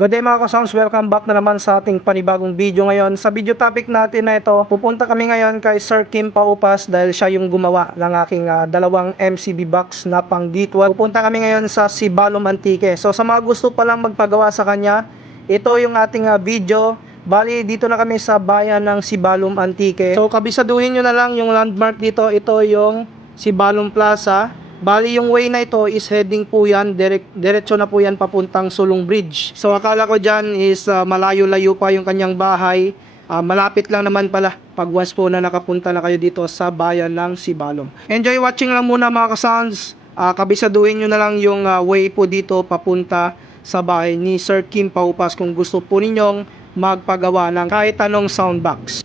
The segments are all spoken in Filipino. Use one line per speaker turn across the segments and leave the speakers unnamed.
Good day mga ka-sounds, welcome back na naman sa ating panibagong video ngayon. Sa video topic natin na ito, pupunta kami ngayon kay Sir Kim Paupas dahil siya yung gumawa ng aking ah, dalawang MCB box na pang D12. Pupunta kami ngayon sa Sibalom Antique. So sa mga gusto pa lang magpagawa sa kanya, ito yung ating ah, video. Bali, dito na kami sa bayan ng Sibalom Antique. So kabisaduhin nyo na lang yung landmark dito. Ito yung Sibalom Plaza. Bali, yung way na ito is heading po yan, direct, diretso na po yan papuntang Sulong Bridge. So, akala ko dyan is ah, malayo-layo pa yung kanyang bahay. Ah, malapit lang naman pala pag once po na nakapunta na kayo dito sa bayan ng Sibalom. Enjoy watching lang muna mga ka-sounds. Ah, kabisaduhin nyo na lang yung ah, way po dito papunta sa bahay ni Sir Kim Paupas kung gusto po ninyong magpagawa ng kahit anong soundbox.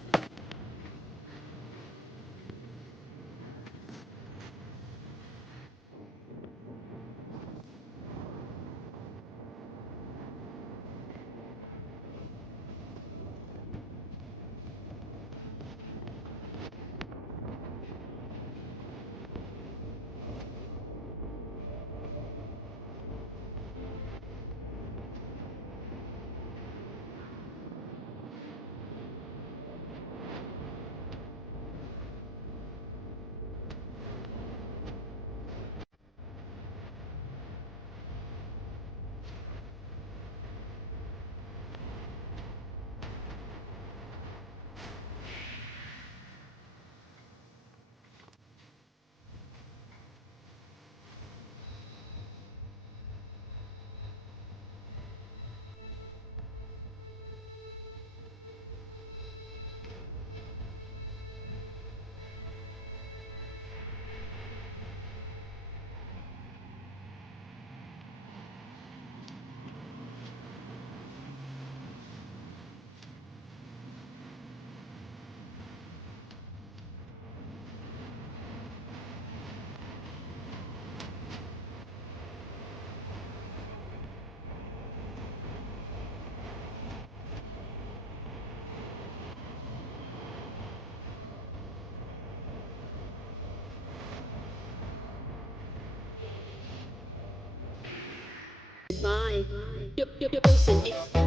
You're, you're, you're, you're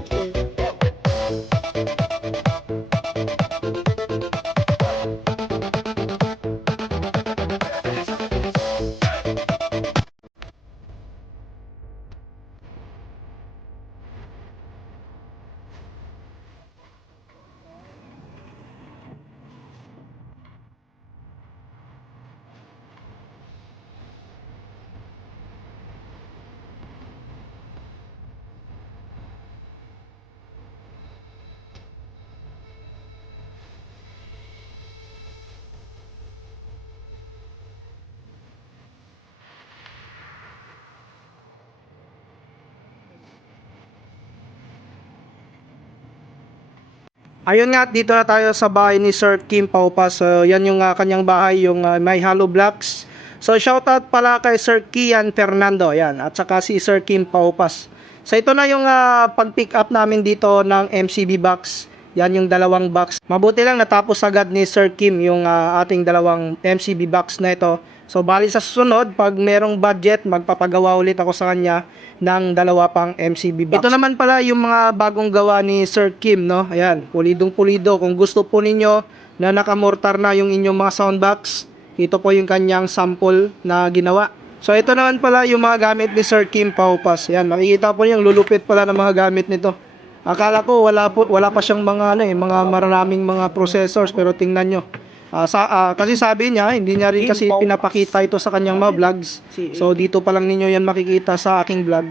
Ayun nga, dito na tayo sa bahay ni Sir Kim Paupas. So, yan yung ah, kanyang bahay, yung ah, may hollow blocks. So, shoutout pala kay Sir Kian Fernando, yan. At saka si Sir Kim Paupas. So, ito na yung ah, pag-pick up namin dito ng MCB box. Yan yung dalawang box. Mabuti lang natapos agad ni Sir Kim yung ah, ating dalawang MCB box na ito. So, bali sa susunod, pag merong budget, magpapagawa ulit ako sa kanya ng dalawa pang MCB box. Ito naman pala yung mga bagong gawa ni Sir Kim, no? Ayan, pulidong pulido. Kung gusto po ninyo na nakamortar na yung inyong mga soundbox, ito po yung kanyang sample na ginawa. So, ito naman pala yung mga gamit ni Sir Kim Paupas. Ayan, makikita po niyo, lulupit pala ng mga gamit nito. Akala ko wala po wala pa siyang mga ano eh, mga maraming mga processors pero tingnan nyo. Ah, sa, ah, kasi sabi niya, hindi niya rin kasi pinapakita ito sa kanyang mga vlogs. So dito pa lang ninyo yan makikita sa aking vlog.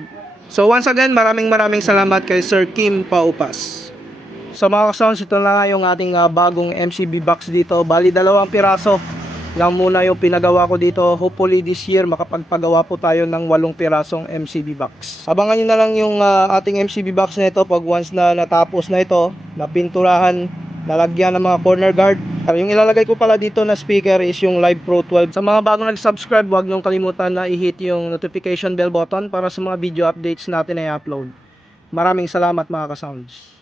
So once again, maraming maraming salamat kay Sir Kim Paupas. So mga sounds ito na nga yung ating ah, bagong MCB box dito. Bali dalawang piraso lang muna yung pinagawa ko dito. Hopefully this year makapagpagawa po tayo ng walong pirasong MCB box. Abangan nyo na lang yung ah, ating MCB box na ito pag once na natapos na ito, napinturahan, nalagyan ng mga corner guard. Ah, Yung ilalagay ko pala dito na speaker is yung Live Pro 12. Sa mga bagong nag-subscribe, huwag niyong kalimutan na i-hit yung notification bell button para sa mga video updates natin na i-upload. Maraming salamat mga ka-sounds.